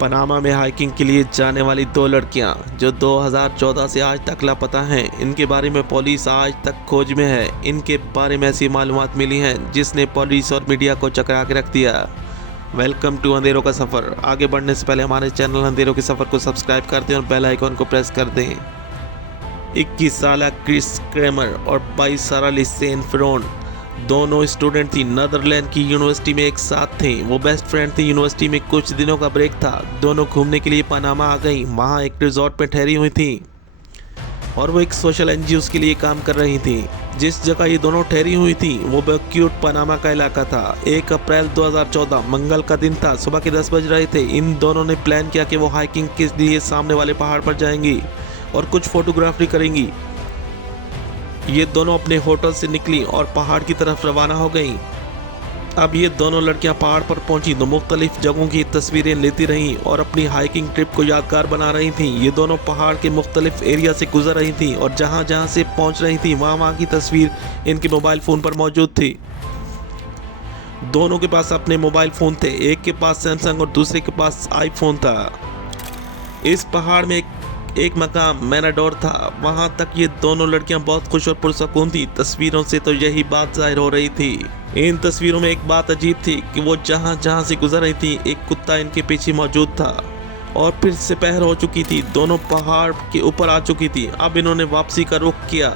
Panama में hiking के लिए जाने वाली दो लड़कियां जो 2014 से आज तक लापता हैं, इनके बारे में पुलिस आज तक खोज में है। इनके बारे में ऐसी मालूमात मिली हैं जिसने पुलिस और मीडिया को चकरा के रख दिया। वेलकम टू अंधेरों का सफ़र। आगे बढ़ने से पहले हमारे चैनल अंधेरों के सफ़र को सब्सक्राइब कर दें और बेल आइकॉन को प्रेस कर दें। 21 साल क्रिस क्रेमर और 22 साल लिसेन फ्रोन दोनों स्टूडेंट थी। नीदरलैंड की यूनिवर्सिटी में एक साथ थे। वो बेस्ट फ्रेंड थी। यूनिवर्सिटी में कुछ दिनों का ब्रेक था। दोनों घूमने के लिए पनामा आ गई। वहाँ एक रिजॉर्ट में ठहरी हुई थी और वो एक सोशल एनजीओ के लिए काम कर रही थी। जिस जगह ये दोनों ठहरी हुई थी वो क्यूट पनामा का इलाका था। 1 अप्रैल 2014 मंगल का दिन था। सुबह के 10 बज रहे थे। इन दोनों ने प्लान किया कि वो हाइकिंग के लिए सामने वाले पहाड़ पर जाएंगी और कुछ फोटोग्राफी करेंगी। ये दोनों अपने होटल से निकली और पहाड़ की तरफ रवाना हो गईं। अब ये दोनों लड़कियां पहाड़ पर पहुंची तो मुख्तलिफ जगहों की तस्वीरें लेती रहीं और अपनी हाइकिंग ट्रिप को यादगार बना रही थीं। ये दोनों पहाड़ के मुख्तलिफ एरिया से गुजर रही थीं और जहां जहां से पहुंच रही थीं वहां की तस्वीर इनके मोबाइल फ़ोन पर मौजूद थी। दोनों के पास अपने मोबाइल फ़ोन थे। एक के पास सैमसंग और दूसरे के पास आईफोन था। इस पहाड़ में एक मकाम मैनाडोर था। वहां तक ये दोनों लड़कियां बहुत खुश और पुरसकून थी। तस्वीरों से तो यही बात जाहिर हो रही थी। इन तस्वीरों में एक बात अजीब थी कि वो जहां जहां से गुजर रही थी एक कुत्ता इनके पीछे मौजूद था और फिर दोपहर हो चुकी थी। दोनों पहाड़ के ऊपर आ चुकी थी। अब इन्होंने वापसी का रुख किया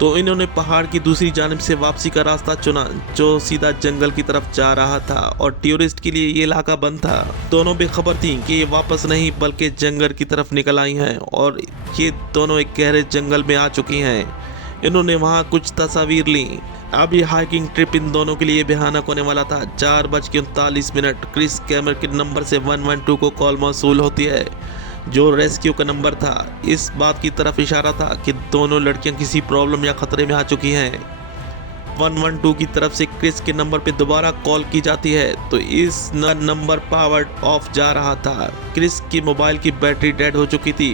तो इन्होंने पहाड़ की दूसरी जानिब से वापसी का रास्ता चुना जो सीधा जंगल की तरफ जा रहा था और टूरिस्ट के लिए ये इलाका बंद था। दोनों बेखबर थीं कि ये वापस नहीं बल्कि जंगल की तरफ निकल आई हैं और ये दोनों एक गहरे जंगल में आ चुकी हैं। इन्होंने वहाँ कुछ तस्वीर ली। अब ये हाइकिंग ट्रिप इन दोनों के लिए भयानक होने वाला था। 4:39 क्रिस कैमर के नंबर से 112 को कॉल मौसूल होती है जो रेस्क्यू का नंबर था। इस बात की तरफ इशारा था कि दोनों लड़कियां किसी प्रॉब्लम या खतरे में आ चुकी हैं। 112 की तरफ से क्रिस के नंबर पे दोबारा कॉल की जाती है तो इस नंबर पावर ऑफ जा रहा था। क्रिस की मोबाइल की बैटरी डेड हो चुकी थी।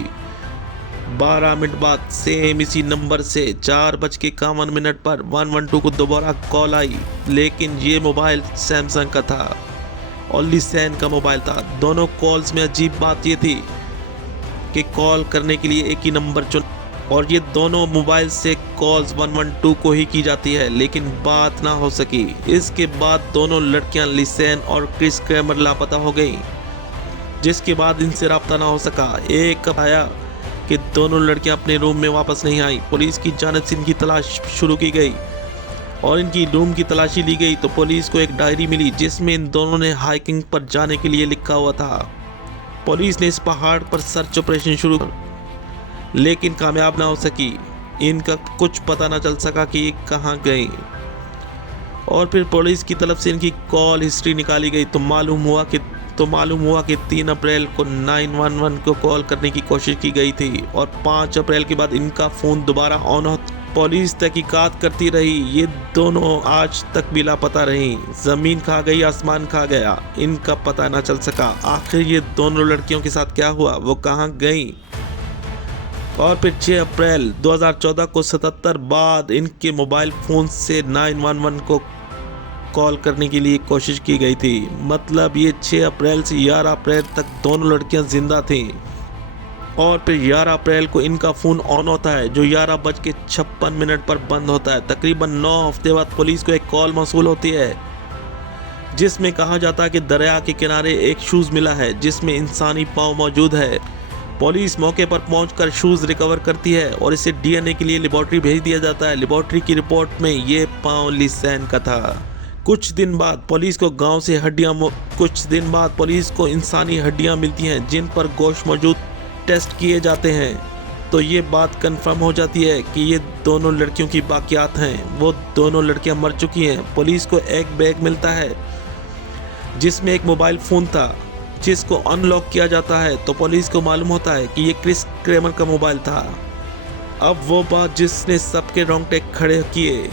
12 मिनट बाद सेम इसी नंबर से 4:51 पर 112 को दोबारा कॉल आई, लेकिन ये मोबाइल सैमसंग का था और लिसेन का मोबाइल था। दोनों कॉल्स में अजीब बात ये थी कि कॉल करने के लिए एक ही नंबर चुन और ये दोनों मोबाइल से कॉल्स 112 को ही की जाती है, लेकिन बात ना हो सकी। इसके बाद दोनों लड़कियां लिसेन और क्रिस क्रेमर लापता हो गई, जिसके बाद इनसे रब्ता ना हो सका। एक आया कि दोनों लड़कियां अपने रूम में वापस नहीं आई। पुलिस की जानिब से इनकी तलाश शुरू की गई और इनकी रूम की तलाशी ली गई तो पुलिस को एक डायरी मिली जिसमें इन दोनों ने हाइकिंग पर जाने के लिए लिखा हुआ था। पुलिस ने इस पहाड़ पर सर्च ऑपरेशन शुरू कर लेकिन कामयाब ना हो सकी। इनका कुछ पता ना चल सका कि ये कहाँ गई और फिर पुलिस की तरफ से इनकी कॉल हिस्ट्री निकाली गई तो मालूम हुआ कि 3 अप्रैल को 911 को कॉल करने की कोशिश की गई थी और 5 अप्रैल के बाद इनका फ़ोन दोबारा ऑन हो। पुलिस तहकीकात करती रही। ये दोनों आज तक भी लापता रहीं। ज़मीन खा गई, आसमान खा गया, इनका पता ना चल सका। आखिर ये दोनों लड़कियों के साथ क्या हुआ, वो कहाँ गईं? और फिर 6 अप्रैल 2014 को 77 बाद इनके मोबाइल फ़ोन से 911 को कॉल करने के लिए कोशिश की गई थी। मतलब ये 6 अप्रैल से 11 अप्रैल तक दोनों लड़कियां जिंदा थीं और फिर 11 अप्रैल को इनका फ़ोन ऑन होता है जो 11:56 पर बंद होता है। तकरीबन 9 हफ्ते बाद पुलिस को एक कॉल मौसूल होती है जिसमें कहा जाता है कि दरिया के किनारे एक शूज़ मिला है जिसमें इंसानी पाँव मौजूद है। पुलिस मौके पर पहुंचकर शूज़ रिकवर करती है और इसे डीएनए के लिए लेबॉर्ट्री भेज दिया जाता है। लेबॉर्ट्री की रिपोर्ट में ये पाँव लिसेन का था। कुछ दिन बाद पुलिस को इंसानी हड्डियां मिलती हैं जिन पर गोश्त मौजूद। टेस्ट किए जाते हैं तो ये बात कंफर्म हो जाती है कि ये दोनों लड़कियों की बाकियात हैं। वो दोनों लड़कियां मर चुकी हैं। पुलिस को एक बैग मिलता है जिसमें एक मोबाइल फ़ोन था जिसको अनलॉक किया जाता है तो पुलिस को मालूम होता है कि ये क्रिस क्रेमर का मोबाइल था। अब वो बात जिसने सबके रोंगटे खड़े किए,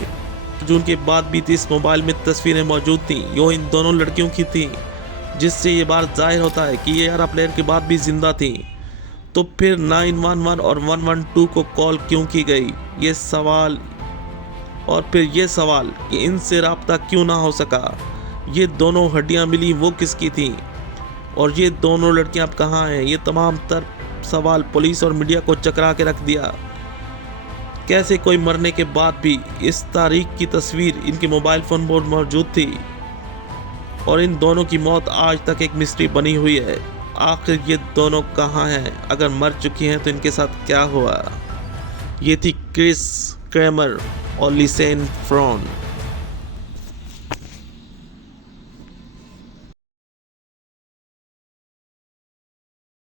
जून के बाद भी इस मोबाइल में तस्वीरें मौजूद थीं। यो इन दोनों लड़कियों की थी, जिससे ये बात जाहिर होता है कि ये 11 अप्रैल के बाद भी जिंदा थी। तो फिर 911 और 112 को कॉल क्यों की गई, ये सवाल। और फिर ये सवाल कि इनसे राब्ता क्यों ना हो सका। ये दोनों हड्डियां मिली वो किसकी थी। और ये दोनों लड़कियां अब कहाँ हैं? ये तमाम तर सवाल पुलिस और मीडिया को चकरा के रख दिया। कैसे कोई मरने के बाद भी इस तारीख की तस्वीर इनके मोबाइल फ़ोन पर मौजूद थी और इन दोनों की मौत आज तक एक मिस्ट्री बनी हुई है। आखिर ये दोनों कहाँ हैं? अगर मर चुकी हैं तो इनके साथ क्या हुआ? ये थी क्रिस क्रेमर और लिसेन फ्रॉन।